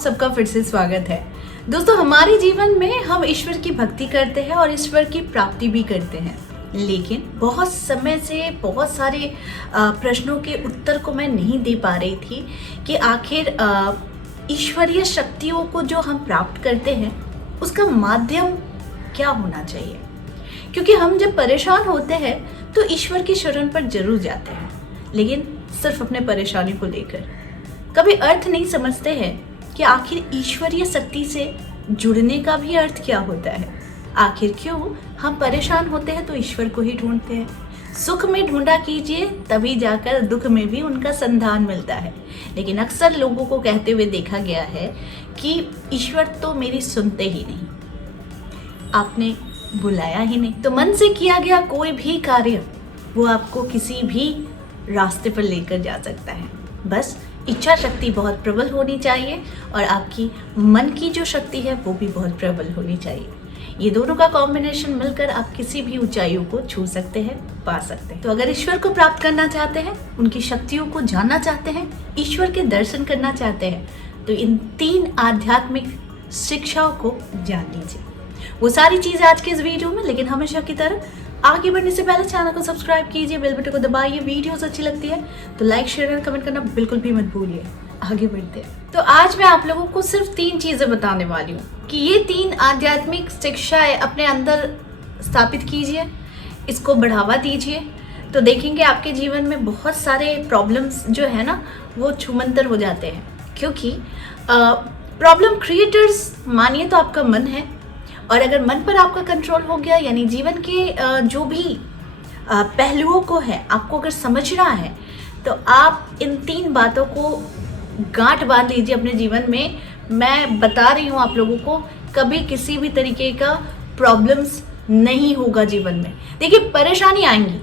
सबका फिर से स्वागत है। दोस्तों, हमारे जीवन में हम ईश्वर की भक्ति करते हैं और ईश्वर की प्राप्ति भी करते हैं, लेकिन बहुत समय से बहुत सारे प्रश्नों के उत्तर को मैं नहीं दे पा रही थी कि आखिर ईश्वरीय शक्तियों को जो हम प्राप्त करते हैं उसका माध्यम क्या होना चाहिए। क्योंकि हम जब परेशान होते हैं तो ईश्वर की शरण पर जरूर जाते हैं, लेकिन सिर्फ अपने परेशानी को लेकर कभी अर्थ नहीं समझते हैं कि आखिर ईश्वरीय शक्ति से जुड़ने का भी अर्थ क्या होता है। आखिर क्यों हम परेशान होते हैं तो ईश्वर को ही ढूंढते हैं। सुख में ढूंढा कीजिए, तभी जाकर दुख में भी उनका संधान मिलता है। लेकिन अक्सर लोगों को कहते हुए देखा गया है कि ईश्वर तो मेरी सुनते ही नहीं, आपने बुलाया ही नहीं। तो मन से किया गया कोई भी कार्य वो आपको किसी भी रास्ते पर लेकर जा सकता है। बस इच्छा शक्ति बहुत प्रबल होनी चाहिए और आपकी मन की जो शक्ति है वो भी बहुत प्रबल होनी चाहिए। ये दोनों का कॉम्बिनेशन मिलकर आप किसी भी ऊंचाइयों को छू सकते हैं, पा सकते हैं। तो अगर ईश्वर को प्राप्त करना चाहते हैं, उनकी शक्तियों को जानना चाहते हैं, ईश्वर के दर्शन करना चाहते हैं, तो इन 3 आध्यात्मिक शिक्षाओं को जान लीजिए। वो सारी चीजें आज के इस वीडियो में, लेकिन हमेशा की तरह आगे बढ़ने से पहले चैनल को सब्सक्राइब कीजिए, बेल बटन को दबाइए। वीडियोस अच्छी लगती है तो लाइक, शेयर और कमेंट करना बिल्कुल भी मत भूलिए। आगे बढ़ते हैं। तो आज मैं आप लोगों को सिर्फ 3 चीजें बताने वाली हूँ कि ये 3 आध्यात्मिक शिक्षाएं अपने अंदर स्थापित कीजिए, इसको बढ़ावा दीजिए, तो देखेंगे आपके जीवन में बहुत सारे प्रॉब्लम्स जो है ना वो छूमंतर हो जाते हैं। क्योंकि प्रॉब्लम क्रिएटर्स मानिए तो आपका मन है, और अगर मन पर आपका कंट्रोल हो गया, यानी जीवन के जो भी पहलुओं को है आपको अगर समझना है, तो आप इन 3 बातों को गांठ बांध लीजिए अपने जीवन में। मैं बता रही हूँ आप लोगों को, कभी किसी भी तरीके का प्रॉब्लम्स नहीं होगा जीवन में। देखिए, परेशानी आएंगी,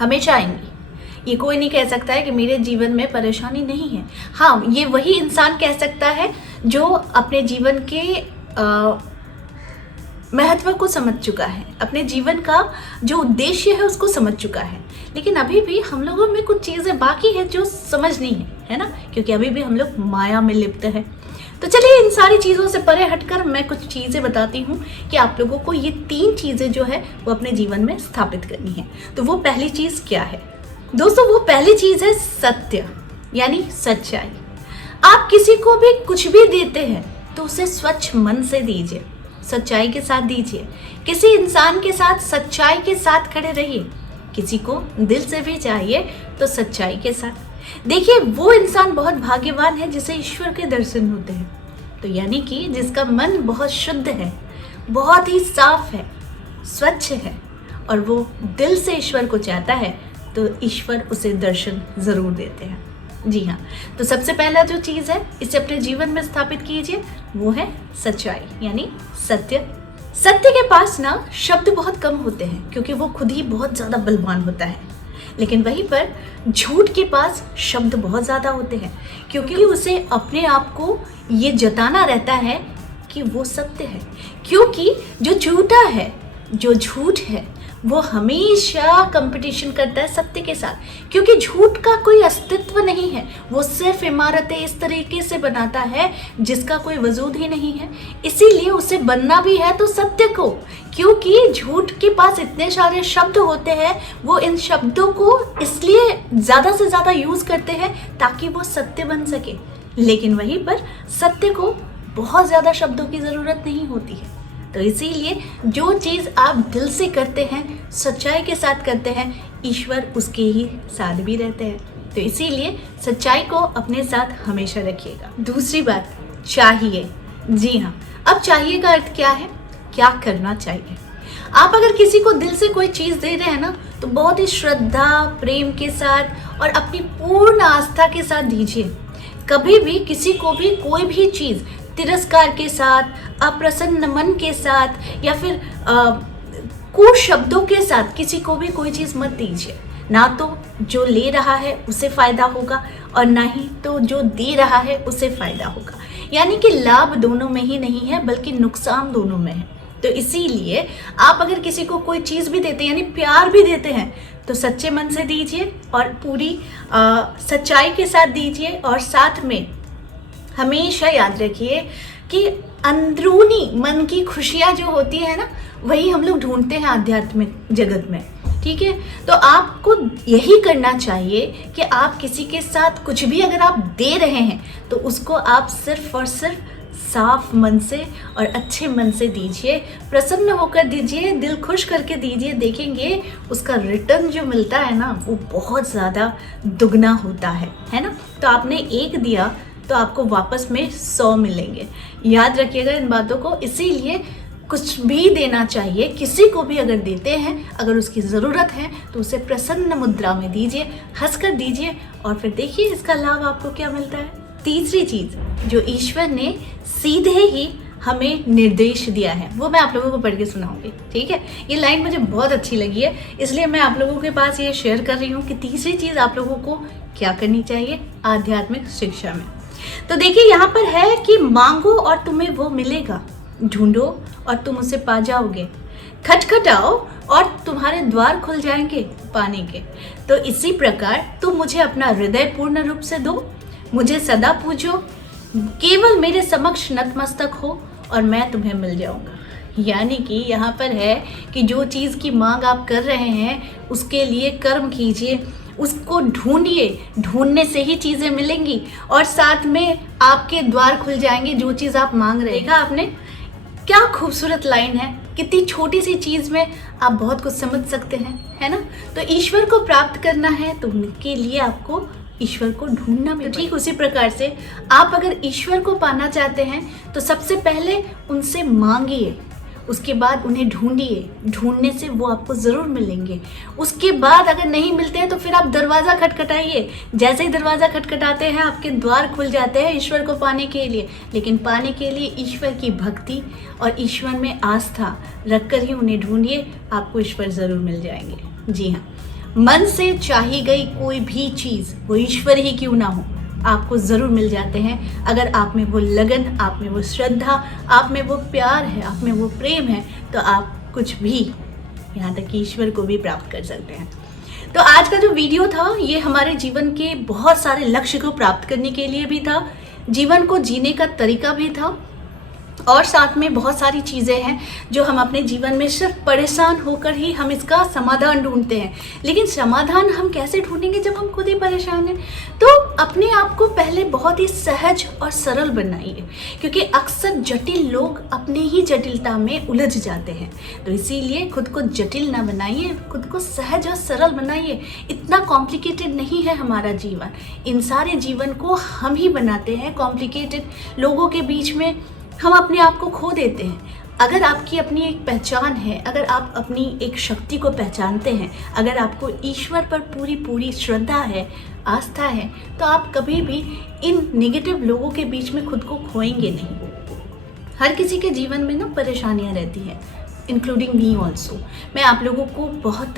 हमेशा आएंगी। ये कोई नहीं कह सकता है कि मेरे जीवन में परेशानी नहीं है। हाँ, ये वही इंसान कह सकता है जो अपने जीवन के महत्व को समझ चुका है, अपने जीवन का जो उद्देश्य है उसको समझ चुका है। लेकिन अभी भी हम लोगों में कुछ चीज़ें बाकी है जो समझनी है ना, क्योंकि अभी भी हम लोग माया में लिप्त है। तो चलिए, इन सारी चीज़ों से परे हटकर मैं कुछ चीज़ें बताती हूँ कि आप लोगों को ये 3 चीज़ें जो है वो अपने जीवन में स्थापित करनी है। तो वो पहली चीज़ क्या है दोस्तों? वो पहली चीज़ है सत्य, यानी सच्चाई। आप किसी को भी कुछ भी देते हैं तो उसे स्वच्छ मन से दीजिए, सच्चाई के साथ दीजिए। किसी इंसान के साथ सच्चाई के साथ खड़े रहिए। किसी को दिल से भी चाहिए तो सच्चाई के साथ। देखिए, वो इंसान बहुत भाग्यवान है जिसे ईश्वर के दर्शन होते हैं। तो यानी कि जिसका मन बहुत शुद्ध है, बहुत ही साफ है, स्वच्छ है, और वो दिल से ईश्वर को चाहता है, तो ईश्वर उसे दर्शन जरूर देते हैं। जी हाँ, तो सबसे पहला जो चीज़ है इसे अपने जीवन में स्थापित कीजिए, वो है सच्चाई, यानी सत्य। सत्य के पास ना शब्द बहुत कम होते हैं क्योंकि वो खुद ही बहुत ज़्यादा बलवान होता है, लेकिन वहीं पर झूठ के पास शब्द बहुत ज़्यादा होते हैं क्योंकि उसे अपने आप को ये जताना रहता है कि वो सत्य है। क्योंकि जो झूठा है, जो झूठ है, वो हमेशा कंपटीशन करता है सत्य के साथ, क्योंकि झूठ का कोई अस्तित्व नहीं है। वो सिर्फ इमारतें इस तरीके से बनाता है जिसका कोई वजूद ही नहीं है। इसीलिए उसे बनना भी है तो सत्य को, क्योंकि झूठ के पास इतने सारे शब्द होते हैं, वो इन शब्दों को इसलिए ज़्यादा से ज़्यादा यूज़ करते हैं ताकि वो सत्य बन सके। लेकिन वहीं पर सत्य को बहुत ज़्यादा शब्दों की ज़रूरत नहीं होती है। तो इसीलिए जो चीज़ आप दिल से करते हैं, सच्चाई के साथ करते हैं, ईश्वर उसके ही साथ भी रहते हैं। तो इसीलिए सच्चाई को अपने साथ हमेशा रखिएगा। दूसरी बात, चाहिए। जी हाँ, अब चाहिए का अर्थ क्या है? क्या करना चाहिए? आप अगर किसी को दिल से कोई चीज़ दे रहे हैं ना, तो बहुत ही श्रद्धा, प्रेम के साथ और अपनी पूर्ण आस्था के साथ दीजिए। कभी भी किसी को भी कोई भी चीज़ तिरस्कार के साथ, अप्रसन्न मन के साथ या फिर कुछ शब्दों के साथ किसी को भी कोई चीज़ मत दीजिए। ना तो जो ले रहा है उसे फ़ायदा होगा और ना ही तो जो दे रहा है उसे फ़ायदा होगा। यानी कि लाभ दोनों में ही नहीं है, बल्कि नुकसान दोनों में है। तो इसीलिए आप अगर किसी को कोई चीज़ भी देते हैं, यानी प्यार भी देते हैं, तो सच्चे मन से दीजिए और पूरी सच्चाई के साथ दीजिए। और साथ में हमेशा याद रखिए कि अंदरूनी मन की खुशियाँ जो होती है ना, वही हम लोग ढूंढते हैं आध्यात्मिक जगत में। ठीक है, तो आपको यही करना चाहिए कि आप किसी के साथ कुछ भी अगर आप दे रहे हैं तो उसको आप सिर्फ और सिर्फ साफ मन से और अच्छे मन से दीजिए, प्रसन्न होकर दीजिए, दिल खुश करके दीजिए। देखेंगे उसका रिटर्न जो मिलता है ना, वो बहुत ज़्यादा दुगना होता है ना। तो आपने एक दिया तो आपको वापस में 100 मिलेंगे। याद रखिएगा इन बातों को। इसीलिए कुछ भी देना चाहिए, किसी को भी अगर देते हैं, अगर उसकी ज़रूरत है तो उसे प्रसन्न मुद्रा में दीजिए, हंसकर दीजिए और फिर देखिए इसका लाभ आपको क्या मिलता है। तीसरी चीज़ जो ईश्वर ने सीधे ही हमें निर्देश दिया है, वो मैं आप लोगों को पढ़ के सुनाऊंगी। ठीक है, ये लाइन मुझे बहुत अच्छी लगी है, इसलिए मैं आप लोगों के पास ये शेयर कर रही हूँ कि तीसरी चीज़ आप लोगों को क्या करनी चाहिए आध्यात्मिक शिक्षा में। तो देखिए यहाँ पर है कि मांगो और तुम्हें वो मिलेगा, ढूंढो और तुम उसे पा जाओगे, खटखटाओ और तुम्हारे द्वार खुल जाएंगे पाने के। तो इसी प्रकार तुम मुझे अपना हृदय पूर्ण रूप से दो, मुझे सदा पूजो, केवल मेरे समक्ष नतमस्तक हो और मैं तुम्हें मिल जाऊंगा। यानी कि यहाँ पर है कि जो चीज़ की मांग आप कर रहे हैं उसके लिए कर्म कीजिए, उसको ढूंढिए, ढूंढने से ही चीज़ें मिलेंगी और साथ में आपके द्वार खुल जाएंगे जो चीज़ आप मांग रहे हैं। देखा आपने, क्या खूबसूरत लाइन है। कितनी छोटी सी चीज़ में आप बहुत कुछ समझ सकते हैं, है ना। तो ईश्वर को प्राप्त करना है तो उनके लिए आपको ईश्वर को ढूंढना भी। ठीक उसी प्रकार से आप अगर ईश्वर को पाना चाहते हैं तो सबसे पहले उनसे मांगिए, उसके बाद उन्हें ढूंढिए, ढूंढने से वो आपको ज़रूर मिलेंगे। उसके बाद अगर नहीं मिलते हैं तो फिर आप दरवाज़ा खटखटाइए। जैसे ही दरवाज़ा खटखटाते हैं आपके द्वार खुल जाते हैं ईश्वर को पाने के लिए। लेकिन पाने के लिए ईश्वर की भक्ति और ईश्वर में आस्था रखकर ही उन्हें ढूंढिए, आपको ईश्वर ज़रूर मिल जाएंगे। जी हाँ, मन से चाही गई कोई भी चीज़, वो ईश्वर ही क्यों ना हो, आपको ज़रूर मिल जाते हैं। अगर आप में वो लगन, आप में वो श्रद्धा, आप में वो प्यार है, आप में वो प्रेम है, तो आप कुछ भी, यहाँ तक कि ईश्वर को भी प्राप्त कर सकते हैं। तो आज का जो वीडियो था ये हमारे जीवन के बहुत सारे लक्ष्य को प्राप्त करने के लिए भी था, जीवन को जीने का तरीका भी था और साथ में बहुत सारी चीज़ें हैं जो हम अपने जीवन में सिर्फ परेशान होकर ही हम इसका समाधान ढूंढते हैं। लेकिन समाधान हम कैसे ढूंढेंगे जब हम खुद ही परेशान हैं। तो अपने आप को पहले बहुत ही सहज और सरल बनाइए, क्योंकि अक्सर जटिल लोग अपनी ही जटिलता में उलझ जाते हैं। तो इसीलिए खुद को जटिल ना बनाइए, खुद को सहज और सरल बनाइए। इतना कॉम्प्लिकेटेड नहीं है हमारा जीवन, इन सारे जीवन को हम ही बनाते हैं। कॉम्प्लिकेटेड लोगों के बीच में हम अपने आप को खो देते हैं। अगर आपकी अपनी एक पहचान है, अगर आप अपनी एक शक्ति को पहचानते हैं, अगर आपको ईश्वर पर पूरी पूरी श्रद्धा है, आस्था है, तो आप कभी भी इन नेगेटिव लोगों के बीच में खुद को खोएंगे नहीं। हर किसी के जीवन में ना परेशानियां रहती हैं, इंक्लूडिंग मी ऑल्सो। मैं आप लोगों को बहुत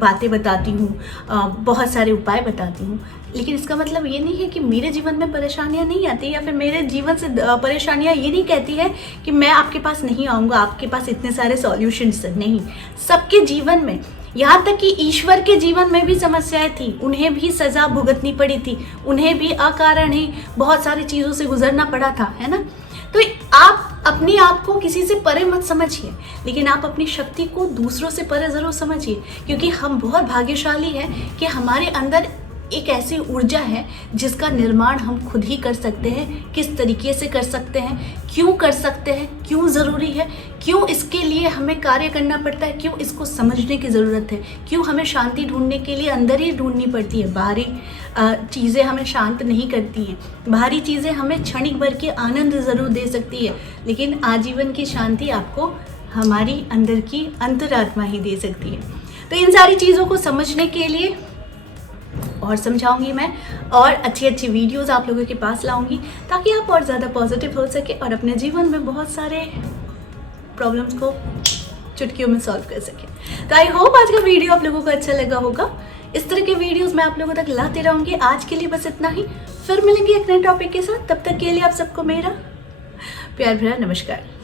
बातें बताती हूँ, बहुत सारे उपाय बताती हूँ, लेकिन इसका मतलब ये नहीं है कि मेरे जीवन में परेशानियाँ नहीं आती, या फिर मेरे जीवन से परेशानियाँ ये नहीं कहती है कि मैं आपके पास नहीं आऊँगा, आपके पास इतने सारे सॉल्यूशंस नहीं। सबके जीवन में, यहाँ तक कि ईश्वर के जीवन में भी समस्याएं थी, उन्हें भी सज़ा भुगतनी पड़ी थी, उन्हें भी अकारण ही बहुत सारी चीज़ों से गुजरना पड़ा था, है ना। तो आप अपने आप को किसी से परे मत समझिए, लेकिन आप अपनी शक्ति को दूसरों से परे ज़रूर समझिए, क्योंकि हम बहुत भाग्यशाली हैं कि हमारे अंदर एक ऐसी ऊर्जा है जिसका निर्माण हम खुद ही कर सकते हैं। किस तरीके से कर सकते हैं, क्यों कर सकते हैं, क्यों ज़रूरी है, क्यों इसके लिए हमें कार्य करना पड़ता है, क्यों इसको समझने की ज़रूरत है, क्यों हमें शांति ढूंढने के लिए अंदर ही ढूंढनी पड़ती है। बाहरी चीज़ें हमें शांत नहीं करती हैं, बाहरी चीज़ें हमें क्षणिक भर के आनंद ज़रूर दे सकती है, लेकिन आजीवन की शांति आपको हमारी अंदर की अंतरात्मा ही दे सकती है। तो इन सारी चीज़ों को समझने के लिए और समझाऊंगी मैं, और अच्छी अच्छी वीडियोस आप लोगों के पास लाऊंगी ताकि आप और ज़्यादा पॉजिटिव हो सके और अपने जीवन में बहुत सारे प्रॉब्लम्स को चुटकियों में सॉल्व कर सके। तो आई होप आज का वीडियो आप लोगों को अच्छा लगा होगा। इस तरह के वीडियोस मैं आप लोगों तक लाते रहूंगी। आज के लिए बस इतना ही, फिर मिलेंगे एक नए टॉपिक के साथ। तब तक के लिए आप सबको मेरा प्यार भरा नमस्कार।